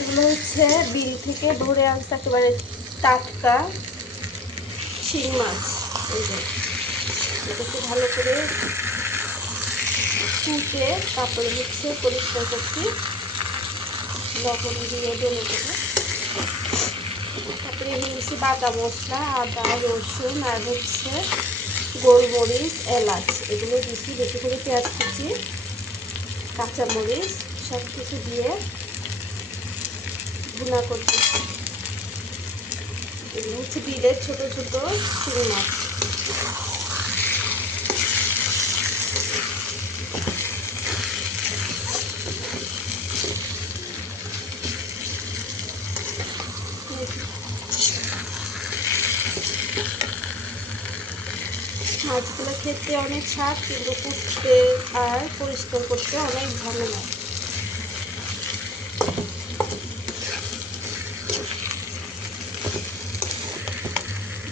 এগুলো হচ্ছে বিল থেকে ধরে আনছে একেবারে টাটকা শিং মাছ। এই যে এটাকে ভালো করে কুটে তারপরে হচ্ছে পরিষ্কার করছি লবণ দিয়ে ডলে দেবো। তারপরে নিয়েছি বাটা মশলা, আদা রসুন আর হচ্ছে গোলমরিচ এলাচ এগুলো দিচ্ছি, বেশি করে পেঁয়াজ কুচি কাঁচামরিচ সব কিছু দিয়ে ভুনা করতেছি। এগুলো হচ্ছে বিলের ছোট ছোট শিং মাছ। মাছগুলো খেতে অনেক স্বাদ, কিন্তু কুটতে আর পরিষ্কার করতে অনেক ঝামেলা।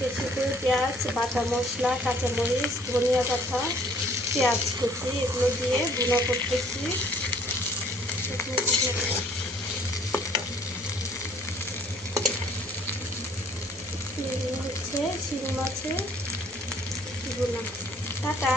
বেশি করে পেঁয়াজ, বাটা মশলা, কাঁচামরিচ, ধনিয়া পাতা, পেঁয়াজ কুচি এগুলো দিয়ে ভুনা করতেছি। হচ্ছে শিং মাছের ভুনা। টাটা।